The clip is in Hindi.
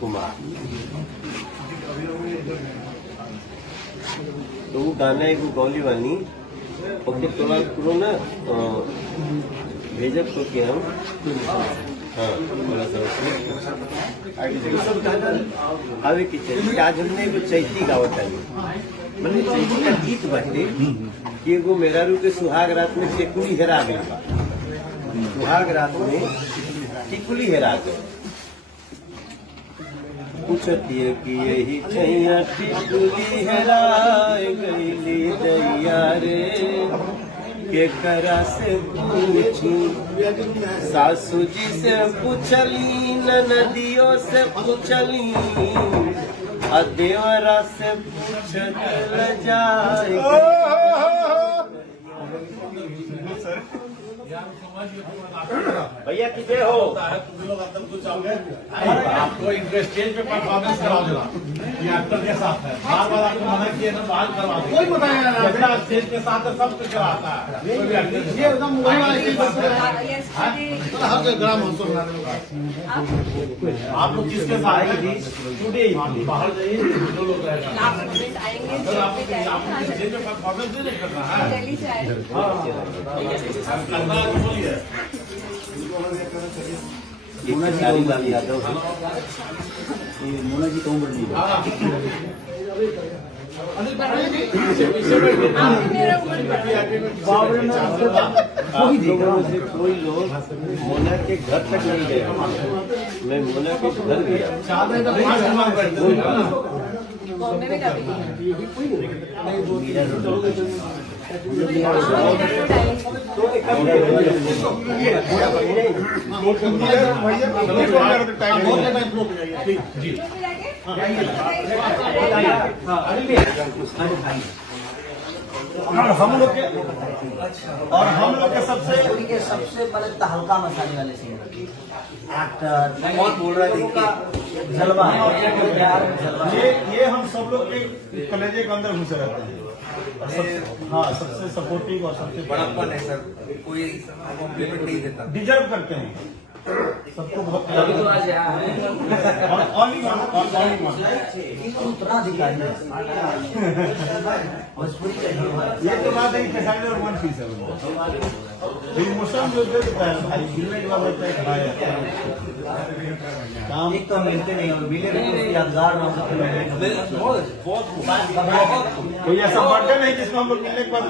कुमार। तो वो गाना एगो गौली वाली ओके तोला करो ना भेजब तो के हम हाँ बोला सब गाना आवे की चाहिए। आज हमने एगो चैती गावत आई मैंने चैती का गीत बाटे कि एगो मेहरारू के सुहाग रात में टिकुली हेरा गई बा। सुहाग रात में टिकुली हेरा गई पूछतिए कि यही छैया टिकुली हेराए गईली दैया रे के करा से पूछी। सासू जी से पूछली नदियों से पूछली आ देवरा से पूछल जाए। भैया किसे हो आपको स्टेज पे परफॉर्मेंस करा देगा ये एक्टर के साथ है। बार बार आपको मना किया ना बाल करवा दे कोई बताया स्टेज के साथ सब कुछ कराता है। ये एकदम हर ग्राम आप लोग किसके साथ टुडे बाहर जाइए दो लोग स्टेज पे परफॉर्मेंस नहीं करना है। बोलिए लाल यादव मोना जी कौन बन कोई लोग मोना के घर तक नहीं गए। मैं मोना के घर गया बॉम्बे में कभी हम लोग के सबसे पहले तहलका मसाले वाले से एक्टर बहुत बोल रहा है जलवा है। ये हम सब लोग के कलेजे के अंदर घुसे रहते हैं। हाँ सबसे सपोर्टिव और सबसे बड़ापन है सर, कोई कॉम्प्लीमेंट नहीं देता। डिजर्व करते हैं सबको बहुत ये तो बात है कि और वन पीस है इमोशन जो भाई मिलने के बाद लगता है भाई काम एक तो मिलते नहीं और मिले भी यादगार ना कोई ऐसा बर्थडे नहीं जिसमें हम लोग मिलने के बाद